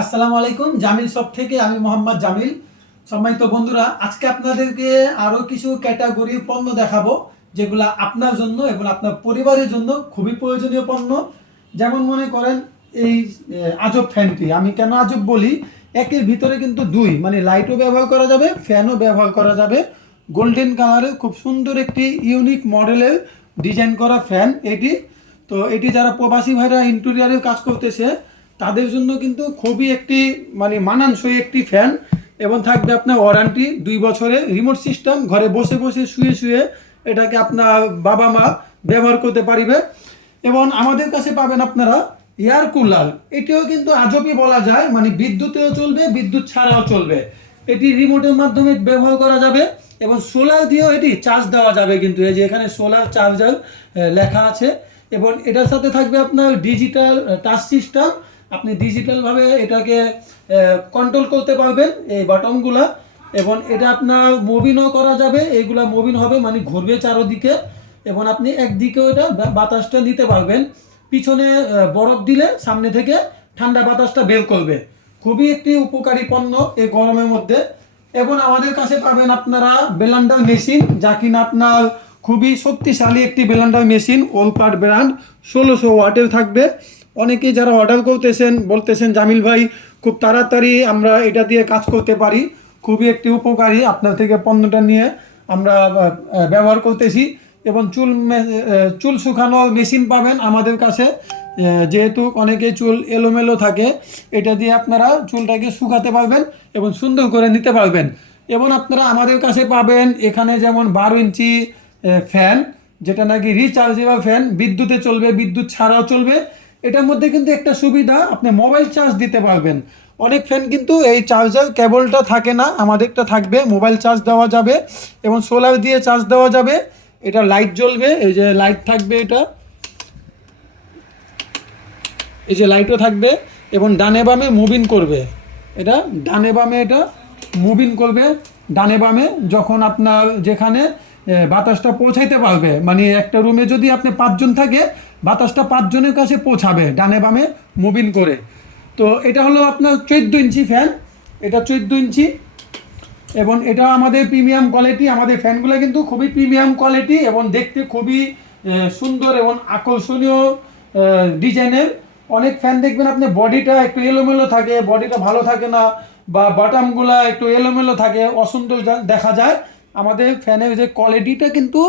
আসসালামু আলাইকুম। জামিল শপ থেকে আমি মোহাম্মদ জামিল। সম্মানিত বন্ধুরা, আজকে আপনাদেরকে আরও কিছু ক্যাটাগরির পণ্য দেখাবো যেগুলো আপনার জন্য এবং আপনার পরিবারের জন্য খুবই প্রয়োজনীয় পণ্য। যেমন মনে করেন এই আজব ফ্যানটি। আমি কেন আজব বলি, একের ভিতরে কিন্তু দুই, মানে লাইটও ব্যবহার করা যাবে, ফ্যানও ব্যবহার করা যাবে। গোল্ডেন কালারের খুব সুন্দর একটি ইউনিক মডেলের ডিজাইন করা ফ্যান এটি। তো এটি যারা প্রবাসী ভাইরা ইন্টেরিয়ারের কাজ করতেছে তাদের জন্য কিন্তু খুবই একটি মানানসই একটি ফ্যান, এবং থাকবে আপনার ওয়ারেন্টি 2 বছরের। রিমোট সিস্টেম, ঘরে বসে বসে শুয়ে শুয়ে এটাকে আপনার বাবা মা ব্যবহার করতে পারবে। এবং আমাদের কাছে পাবেন আপনারা এয়ার কুলার। এটিও কিন্তু আজবই বলা যায়, মানে বিদ্যুতেও চলবে, বিদ্যুৎ ছাড়াও চলবে। এটি রিমোটের মাধ্যমে ব্যবহার করা যাবে এবং সোলার দিয়েও এটি চার্জ দেওয়া যাবে। কিন্তু এই যে এখানে সোলার চার্জার লেখা আছে, এবং এটার সাথে থাকবে আপনার ডিজিটাল টাচ সিস্টেম। আপনি ডিজিটালভাবে এটাকে কন্ট্রোল করতে পারবেন এই বাটনগুলা, এবং এটা আপনার মুভিনও করা যাবে। এইগুলা মুভিন হবে, মানে ঘুরবে চারোদিকে, এবং আপনি একদিকেও এটা বাতাসটা নিতে পারবেন। পিছনে বরফ দিলে সামনে থেকে ঠান্ডা বাতাসটা বের করবে। খুবই একটি উপকারী পণ্য এই গরমের মধ্যে। এবং আমাদের কাছে পাবেন আপনারা ব্লেন্ডার মেশিন, যা কিনা আপনার খুবই শক্তিশালী একটি ব্লেন্ডার মেশিন। ওলপাট ব্র্যান্ড, 1600 ওয়াটের থাকবে। অনেকেই যারা অর্ডার করতেছেন বলতেছেন, জামিল ভাই খুব তাড়াতাড়ি আমরা এটা দিয়ে কাজ করতে পারি। খুবই একটি উপকারী, আপনার থেকে পণ্যটা নিয়ে আমরা ব্যবহার করতেছি। এবং চুল শুকানোর মেশিন পাবেন আমাদের কাছে। যেহেতু অনেকে চুল এলোমেলো থাকে, এটা দিয়ে আপনারা চুলটাকে শুকাতে পারবেন এবং সুন্দর করে নিতে পারবেন। এবং আপনারা আমাদের কাছে পাবেন এখানে যেমন 12 ইঞ্চি ফ্যান, যেটা নাকি রিচার্জেবল ফ্যান, বিদ্যুতে চলবে, বিদ্যুৎ ছাড়াও চলবে। এটার মধ্যে কিন্তু একটা সুবিধা, আপনি মোবাইল চার্জ দিতে পারবেন। অনেক ফ্যান কিন্তু এই চার্জার কেবলটা থাকে না, আমাদেরটা থাকবে, মোবাইল চার্জ দেওয়া যাবে এবং সোলার দিয়ে চার্জ দেওয়া যাবে। এটা লাইট জ্বলবে, এই যে লাইট থাকবে, এটা এই যে লাইটও থাকবে, এবং ডানে বামে মুভিং করবে। এটা ডানে বামে এটা মুভিং করবে, ডানে বামে, যখন আপনার যেখানে বাতাসটা পৌঁছাইতে পারবে। মানে একটা রুমে যদি আপনি 5 জন থাকে, বাতাসটা 5 জনের কাছে পৌঁছাবে ডানে বামে মুভিং করে। তো এটা হলো আপনার 14 ইঞ্চি ফ্যান। এটা 14 ইঞ্চি, এবং এটা আমাদের প্রিমিয়াম কোয়ালিটি। আমাদের ফ্যানগুলো কিন্তু খুবই প্রিমিয়াম কোয়ালিটি এবং দেখতে খুবই সুন্দর এবং আকর্ষণীয় ডিজাইনের। অনেক ফ্যান দেখবেন আপনি বডিটা একটু এলোমেলো থাকে, বডিটা ভালো থাকে না, বা বাটামগুলা একটু এলোমেলো থাকে, অসুন্দর দেখা যায়। আমাদের ফ্যানের যে কোয়ালিটিটা কিন্তু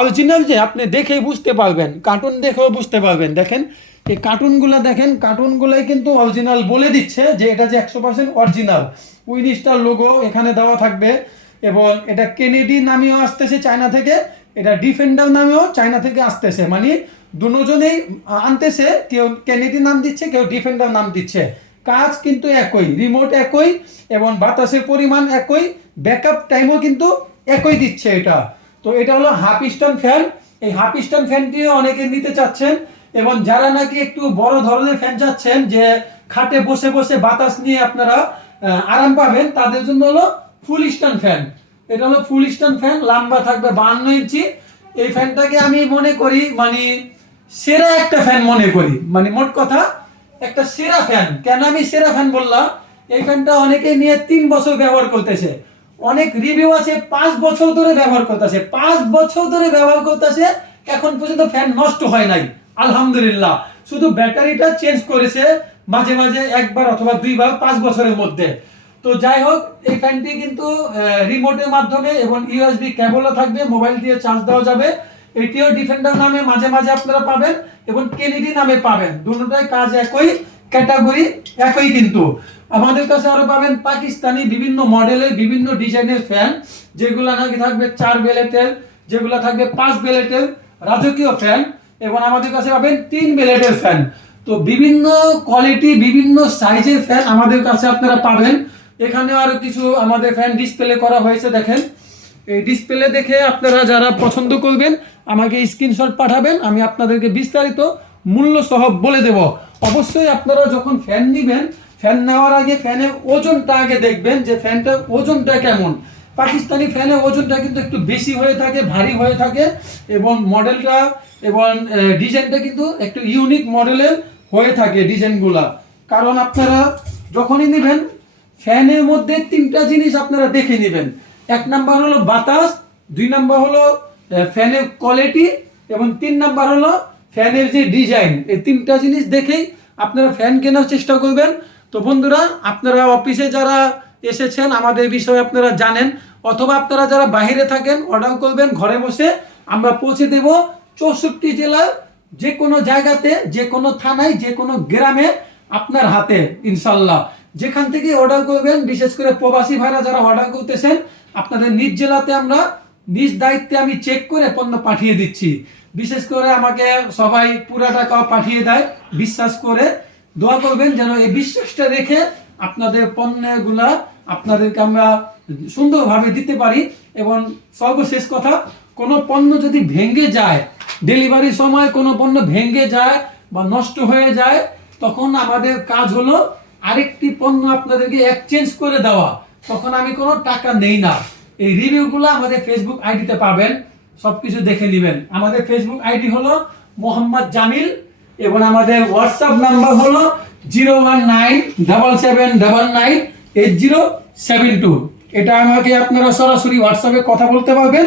অরিজিনাল, যে আপনি দেখেই বুঝতে পারবেন, কার্টুন দেখেও বুঝতে পারবেন। দেখেন এই কার্টুনগুলো, দেখেন কার্টুনগুলোই কিন্তু অরিজিনাল বলে দিচ্ছে যে এটা যে 100% অরিজিনাল। উইনিস্টার লোগো এখানে দেওয়া থাকবে, এবং এটা কেনেডি নামেও আসতেছে চায়না থেকে, এটা ডিফেন্ডার নামেও চায়না থেকে আসতেছে। মানে দুজনেই আনতেছে, কেউ কেনেডি নাম দিচ্ছে, কেউ ডিফেন্ডার নাম দিচ্ছে। কাজ কিন্তু একই, রিমোট একই, এবং বাতাসের পরিমাণ একই, ব্যাকআপ টাইমও কিন্তু একই দিচ্ছে এটা। তো এটা হলো হাফ স্ট্যান্ড ফ্যান। এই হাফ স্ট্যান্ড ফ্যানটিও অনেকে নিতে চাচ্ছেন, এবং যারা নাকি একটু বড় ধরনের ফ্যান চাচ্ছেন, যে খাটে বসে বসে বাতাস নিয়ে আপনারা আরাম পাবেন, তাদের জন্য হলো ফুল স্ট্যান্ড ফ্যান। এটা হলো ফুল স্ট্যান্ড ফ্যান, লম্বা থাকবে 52 ইঞ্চি। এই ফ্যানটাকে আমি মনে করি মানে সেরা একটা ফ্যান মনে করি, মানে মোট কথা একটা সেরা ফ্যান। কেন আমি সেরা ফ্যান বললাম, এই ফ্যানটা অনেকে নিয়ে 3 বছর ব্যবহার করতেছে। অনেক রিভিউ আছে 5 বছর ধরে ব্যবহার করতেছে, 5 বছর ধরে ব্যবহার করতেছে, এখন পর্যন্ত ফ্যান নষ্ট হয় নাই, আলহামদুলিল্লাহ। শুধু ব্যাটারিটা চেঞ্জ করেছে মাঝে মাঝে, একবার অথবা 2বার 5 বছরের মধ্যে। তো যাই হোক, এই ফ্যানটি কিন্তু রিমোটের মাধ্যমে এবং ইউএসবি কেবলও থাকবে, মোবাইল দিয়ে চার্জ দেওয়া যাবে। এটিও ডিফেন্ডার নামে মাঝে মাঝে আপনারা পাবেন, এবং কেনেডি নামে পাবেন। দুটোটাই কাজ একই, ক্যাটাগরি একই। কিন্তু আমাদের কাছে আরো পাবেন পাকিস্তানি বিভিন্ন মডেলের, বিভিন্ন ডিজাইনের ফ্যান, যেগুলো নাকি থাকবে 4 ব্লেডের, যেগুলো থাকবে 5 ব্লেডের রাজকীয় ফ্যান, এবং আমাদের কাছে পাবেন 3 ব্লেডের ফ্যান। তো বিভিন্ন কোয়ালিটি, বিভিন্ন সাইজের ফ্যান আমাদের কাছে আপনারা পাবেন। এখানে আরো কিছু আমাদের ফ্যান ডিসপ্লে করা হয়েছে, দেখেন। এই ডিসপ্লে দেখে আপনারা যারা পছন্দ করবেন আমাকে স্ক্রিনশট পাঠাবেন, আমি আপনাদেরকে বিস্তারিত মূল্য সহ বলে দেব। অবশ্যই আপনারা যখন ফ্যান নেবেন, ফ্যান নেওয়ার আগে ফ্যানের ওজনটা আগে দেখবেন, যে ফ্যানটার ওজনটা কেমন। পাকিস্তানি ফ্যানের ওজনটা কিন্তু একটু বেশি হয়ে থাকে, ভারী হয়ে থাকে, এবং মডেলটা এবং ডিজাইনটা কিন্তু একটু ইউনিক মডেলের হয়ে থাকে ডিজাইনগুলা। কারণ আপনারা যখনই নেবেন ফ্যানের মধ্যে 3টা জিনিস আপনারা দেখে নেবেন। 1 নাম্বার হলো বাতাস, 2 নাম্বার হলো ফ্যানের কোয়ালিটি এবং 3 নাম্বার হলো ফ্যানের যে ডিজাইন। এই 3টা জিনিস দেখেই আপনারা ফ্যান কেনার চেষ্টা করবেন। তো বন্ধুরা, আপনারা অফিসে যারা এসেছেন আমাদের বিষয়ে আপনারা জানেন, অথবা আপনারা যারা বাইরে থাকেন অর্ডার করবেন ঘরে বসে, আমরা পৌঁছে দেব 64 জেলার যে কোনো জায়গাতে, যে কোনো থানায়, যে কোনো গ্রামে আপনার হাতে ইনশাল্লাহ। যেখান থেকে অর্ডার করবেন, বিশেষ করে প্রবাসী ভাইরা যারা অর্ডার করতেছেন, আপনাদের নিজ জেলাতে আমরা নিজ দায়িত্বে আমি চেক করে পণ্য পাঠিয়ে দিচ্ছি। বিশেষ করে আমাকে সবাই পুরা টাকাও পাঠিয়ে দেয় বিশ্বাস করে। দোয়া করবেন যেন এই বিশ্বাসটা রেখে আপনাদের পণ্যগুলা আপনাদেরকে আমরা সুন্দরভাবে দিতে পারি। এবং সর্বশেষ কথা, কোনো পণ্য যদি ভেঙে যায়, ডেলিভারির সময় কোনো পণ্য ভেঙে যায় বা নষ্ট হয়ে যায়, তখন আমাদের কাজ হলো আরেকটি পণ্য আপনাদেরকে এক্সচেঞ্জ করে দেওয়া। তখন আমি কোনো টাকা নেই না। এই রিভিউগুলো আমাদের ফেসবুক আইডিতে পাবেন, সবকিছু দেখে নেবেন। আমাদের ফেসবুক আইডি হলো মোহাম্মদ জামিল এবং আমাদের হোয়াটসঅ্যাপ নাম্বার হলো 01977998072। এটা আমাকে আপনারা সরাসরি হোয়াটসঅ্যাপে কথা বলতে পারবেন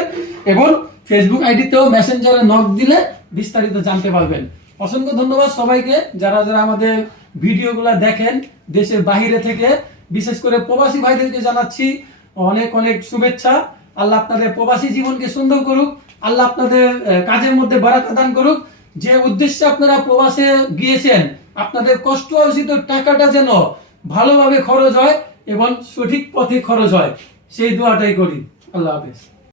এবং ফেসবুক আইডিতেও মেসেঞ্জারে নক দিলে বিস্তারিত জানতে পারবেন। অসংখ্য ধন্যবাদ সবাইকে যারা যারা আমাদের ভিডিওগুলো দেখেন দেশের বাইরে থেকে। বিশেষ করে প্রবাসী ভাইদেরকে জানাচ্ছি অনেক অনেক শুভেচ্ছা। আল্লাহ আপনাদের প্রবাসী জীবনকে সুন্দর করুক, আল্লাহ আপনাদের কাজের মধ্যে বারাকা দান করুক। যে উদ্দেশ্যে আপনারা প্রবাসে গিয়েছেন, আপনাদের কষ্ট অর্জিত টাকাটা যেন ভালোভাবে খরচ হয় এবং সঠিক পথে খরচ হয়, সেই দোয়াটাই করি। আল্লাহ হাফেজ।